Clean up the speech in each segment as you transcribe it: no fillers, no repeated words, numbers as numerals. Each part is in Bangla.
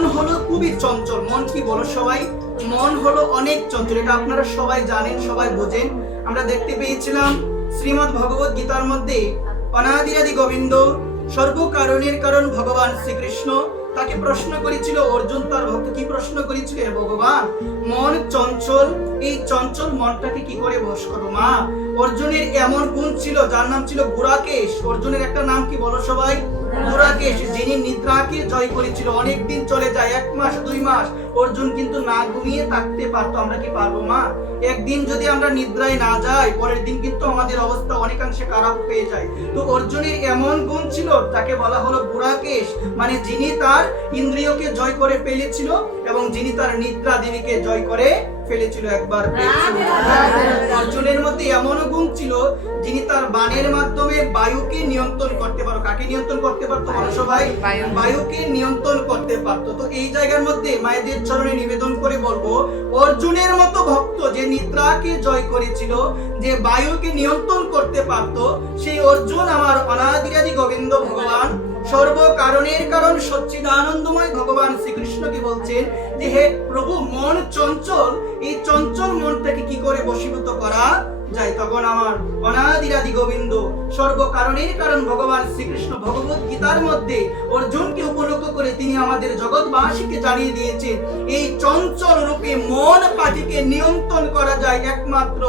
মন হলো খুবই চঞ্চল। মন কি বলো সবাই? মন হলো অনেক চঞ্চল, এটা আপনারা সবাই জানেন, সবাই বোঝেন। আমরা দেখতে পেয়েছিলাম শ্রীমদ্ ভগবত গীতার মধ্যে অনাদিরাদি গোবিন্দ সর্বকারণের কারণ ভগবান শ্রীকৃষ্ণ তাকে প্রশ্ন করেছিল, অর্জুন তার ভক্ত কি প্রশ্ন করেছিল, ভগবান মন চঞ্চল, এই চঞ্চল মনটাকে কি করে বশ করবো? মা, অর্জুনের এমন গুণ ছিল যার নাম ছিল গুরাকেশ। অর্জুনের একটা নাম কি বলো সবাই? গুরাকেশ, যিনি নিদ্রাকে জয় করেছিল। অনেক দিন চলে যায়, 1 মাস 2 মাস, অর্জুন কিন্তু না ঘুমিয়ে থাকতে পারতো। আমরা কি পারবো মা? একদিন যদি আমরা নিদ্রায় না যাই, পরের দিন কিন্তু আমাদের অবস্থা অনেকাংশে খারাপ হয়ে যায়। তো অর্জুনের এমন গুণ ছিল, তাকে বলা হলো গুরাকেশ, মানে যিনি তার ইন্দ্রিয়কে জয় করে ফেলেছিল এবং যিনি তার নিদ্রা দেবীকে জয় করে ফেলেছিল। একবার অর্জুনের মধ্যে এমন গুণ ছিল, যিনি তার বাণের মাধ্যমে বায়ুকে নিয়ন্ত্রণ করতে পারতো। কাকে নিয়ন্ত্রণ করতে পারতো বলো সবাই? বায়ুকে নিয়ন্ত্রণ করতে পারতো। তো এই জায়গার মধ্যে মায়েদের চরণে নিবেদন করে বলবো, অর্জুনের মতো ভক্ত যে নিদ্রাকে জয় করেছিল, যে বায়ুকে নিয়ন্ত্রণ করতে পারতো, সেই অর্জুন আমার অনাদিরাদি গোবিন্দ ভগবান সর্বকারণের কারণ সচ্চিদানন্দময় ভগবান শ্রীকৃষ্ণকে বলছেন যে হে প্রভু, মন চঞ্চল, এই চঞ্চল মনটাকে কি করে বশীভূত করা যায়? তখন আমার অনাদিরাদি গোবিন্দ সর্বকারণের কারণ ভগবান শ্রীকৃষ্ণ ভগবত গীতার মধ্যে অর্জুনকে উপলক্ষ করে তিনি আমাদের জগৎবাসীকে জানিয়ে দিয়েছেন, এই চঞ্চল রূপে মন পাখিকে নিয়ন্ত্রণ করা যায় একমাত্র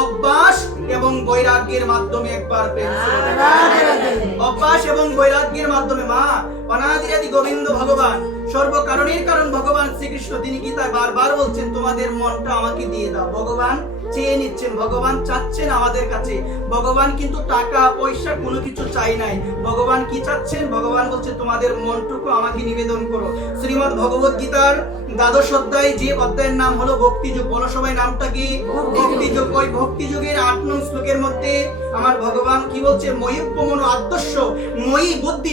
অভ্যাস এবং বৈরাগ্যের মাধ্যমে। একবার অভ্যাস এবং বৈরাগ্যের মাধ্যমে। মা, অনাদিরাদি গোবিন্দ ভগবান সর্বকারণের কারণ ভগবান শ্রীকৃষ্ণ তিনি গীতায় বারবার বলছেন, তোমাদের মনটা আমাকে দিয়ে দাও। ভগবান চেয়ে নিচ্ছেন, ভগবান চাচ্ছেন আমাদের কাছে। ভগবান কিন্তু টাকা পয়সা কোনো কিছু চাই নাই। ভগবান কি চাচ্ছেন? ভগবান বলছে তোমাদের মনটুকু আমাকে নিবেদন করো। শ্রীমদ্ ভগবত গীতার 12 অধ্যায়, যে অধ্যায়ের নাম হলো ভক্তিযোগ। বলো সবাই নামটা কি? ভক্তিযোগ। ওই ভক্তিযোগের 8 নং শ্লোকের মধ্যে আমার ভগবান কি বলছে? ময়ূব্য মন আদর্শ ময়ী বুদ্ধি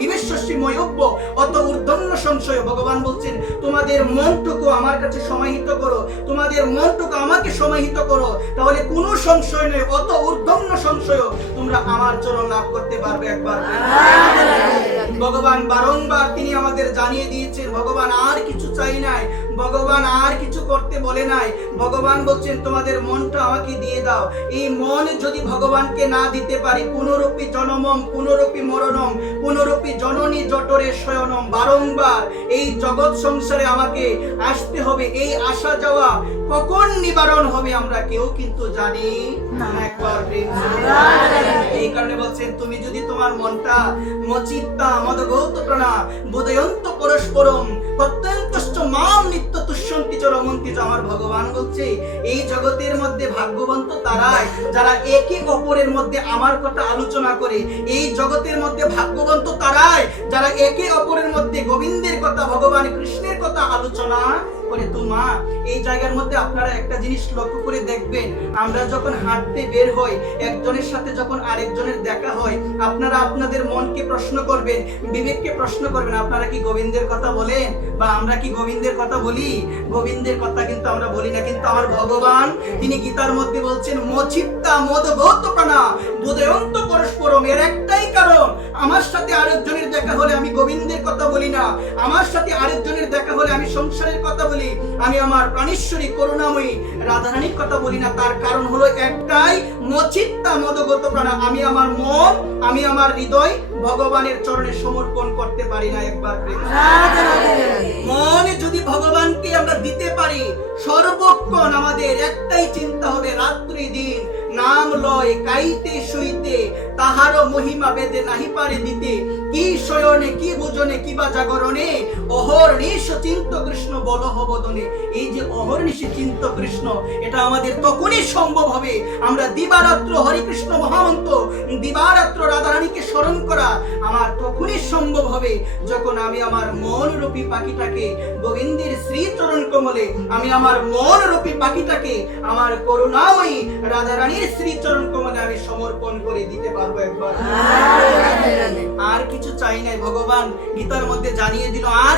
নিবেশস্যি ময়ূব্য অত ঊর্ধ্বন্য সংশয়। ভগবান বলছেন তোমাদের মনটুকু আমার কাছে সমাহিত করো, তোমাদের মনটুকু আমাকে সমাহিত করো, তাহলে কোনো সংশয় নেই, অত ঊর্ধ্বন্য সংশয় তোমরা আমার চরণ লাভ করতে পারবে। একবার ভগবান বারংবার তিনি আমাদের জানিয়ে দিয়েছেন, ভগবান আর কিছু চাই নাই, ভগবান আর কিছু করতে বলে নাই। ভগবান বলছেন তোমাদের মনটা আমাকে দিয়ে দাও। এই মন যদি ভগবানকে না দিতে পারি, পুনরূপী জনমম পুনরূপী মরণম পুনরূপী জননী জঠরে শয়নম, বারংবার এই জগৎ সংসারে আমাকে আসতে হবে। এই আসা যাওয়া কখন নিবারণ হবে আমরা কেউ কিন্তু জানি না। একবার এই কারণে বলছেন, তুমি যদি তোমার মনটা মচিত্তা মদগৌত প্রাণা বোধয়ন্ত পরস্পরম প্রত্যন্তশ্চ মাম নিত্য তুষ্যন্তি চ রমন্তি চ। আমার ভগবান বলছে এই জগতের মধ্যে ভাগ্যবন্ত তারাই যারা একে অপরের মধ্যে আমার কথা আলোচনা করে। এই জগতের মধ্যে ভাগ্যবন্ত তারাই যারা একে অপরের মধ্যে গোবিন্দের কথা, ভগবান কৃষ্ণের কথা আলোচনা করে। তো মা, এই জায়গার মধ্যে আপনারা একটা জিনিস লক্ষ্য করে দেখবেন, আমরা যখন হাঁটতে বের হই, একজনের সাথে যখন আরেকজনের দেখা হয়, আপনারা আপনাদের মনকে প্রশ্ন করবেন, বিবেককে প্রশ্ন করবেন, আপনারা কি গোবিন্দের কথা বলেন? বা আমরা কি গোবিন্দের কথা বলি? গোবিন্দের কথা কিন্তু আমরা বলি না। কিন্তু আমার ভগবান তিনি গীতার মধ্যে বলছেন, মচিত্তা মদগৌত প্রাণা বোধয়ন্ত পরস্পরম। এর একটাই কারণ, আমার সাথে আরেকজনের দেখা হলে আমি গোবিন্দের কথা বলি না, আমার সাথে আরেকজনের দেখা হলে আমি সংসারের কথা বলি, আমি আমার প্রাণেশ্বরী করুণাময়ী রাধারানীর কথা বলি না। তার কারণ হলো একটাই, মচিত্তা মদগত প্রাণা। আমি আমার মন, আমি আমার হৃদয় ভগবানের চরণে সমর্পণ করতে পারি না। একবার মনে যদি ভগবানকে আমরা দিতে পারি, সর্বক্ষণ আমাদের একটাই চিন্তা হবে, রাত্রি দিন নাম লয় কাইতে শুইতে তাহার মহিমা বেদে নাহি পারে দিতে। কি শয়নে কি ভোজনে কিবা জাগরণে অহর্নিশ চিন্ত কৃষ্ণ বলহ বদনে। এই যে অহর্নিশ চিন্ত কৃষ্ণ, এটা আমাদের তখনই সম্ভব হবে আমরা দিবারাত্র হরে কৃষ্ণ মহামন্ত্র, দিবারাত্র রাধারানীকে স্মরণ করা আমার তখনই সম্ভব হবে যখন আমি আমার মন রূপী পাখিটাকে গোবিন্দের শ্রী চরণ কমলে, আমি আমার মন রূপী পাখিটাকে আমার করুণাময়ী রাধারানীর শ্রী চরণ কমলে আমি সমর্পণ করে দিতে পারবো। একবার আর কিছু চাই নাই। ভগবান গীতার মধ্যে জানিয়ে দিল, আর